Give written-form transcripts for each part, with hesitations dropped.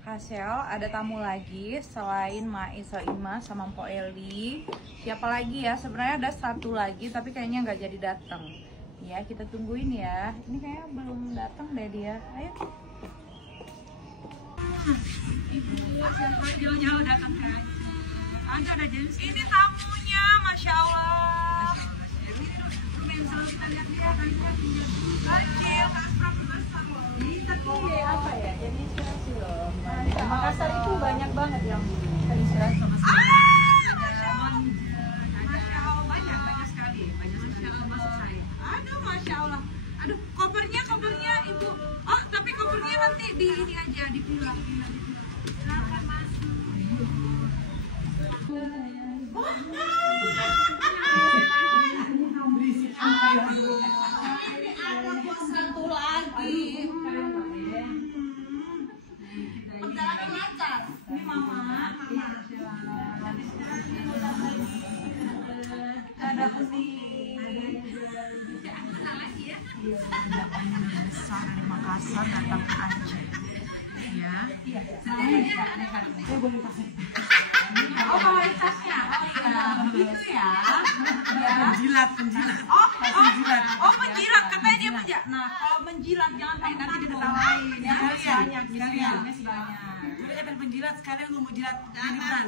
Hasel, ada tamu lagi selain Mai Soima sama Mpok Eli. Siapa lagi ya? Sebenarnya ada satu lagi tapi kayaknya nggak jadi datang. Ya, kita tungguin ya. Ini kayaknya belum datang deh dia. Ayo. Ibu, jauh-jauh datang ke ada James. Ini tamunya, Masya Allah. Kecil, apa ya? Jadi inspirasi loh. Makassar itu banyak banget yang terinspirasi sama saya. Masya Allah, banyak sekali. Masya Allah, masuk saya. Aduh, Masya Allah. Aduh, kopernya Ibu. Oh, tapi kopernya nanti di ini aja, dipilah. Silakan masuk. Ada bos satu lagi. Perjalanan lancar. Ini mama. Ada kuning. Besar dari Makassar datang ke Aceh. Ya. Oh, bawa tasnya. Gitu ya. Penjilat. Oh, menjilat. Katanya dia menjilat. Nah, kalau menjilat jangan nanti diketawain. Ya, banyak. Dia kata penjilat, sekarang mau menjilat jangan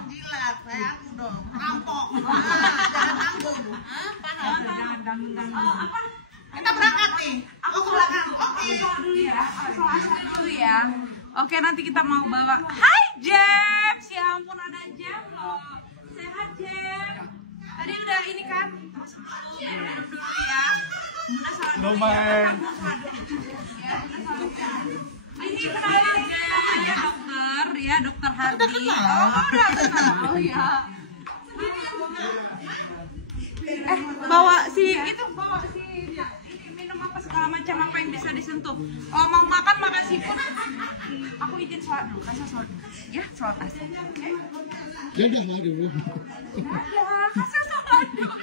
menjilat. Saya aku dong. Rampok. Jangan tanggung. Jangan tanggung. Apa? Kita berangkat nih. Aku belakang. Oke. Dulu ya. Oke, nanti kita mau bawa. Hai, James. Ya ampun, ada James loh. Sehat, James. Tadi udah ini kan? Dulu ya. Lumayan. Ini kenalin ya dokter, ya dokter Hardi. Oh ya. Bawa si minum apa segala macam apa yang bisa disentuh. Oh, mau makan makasih pun. Aku izin sholat dulu, kasih sholat dulu. Ya, sholat asal. Oke? Ya udah lah dulu. Ya, kasih sholat dulu.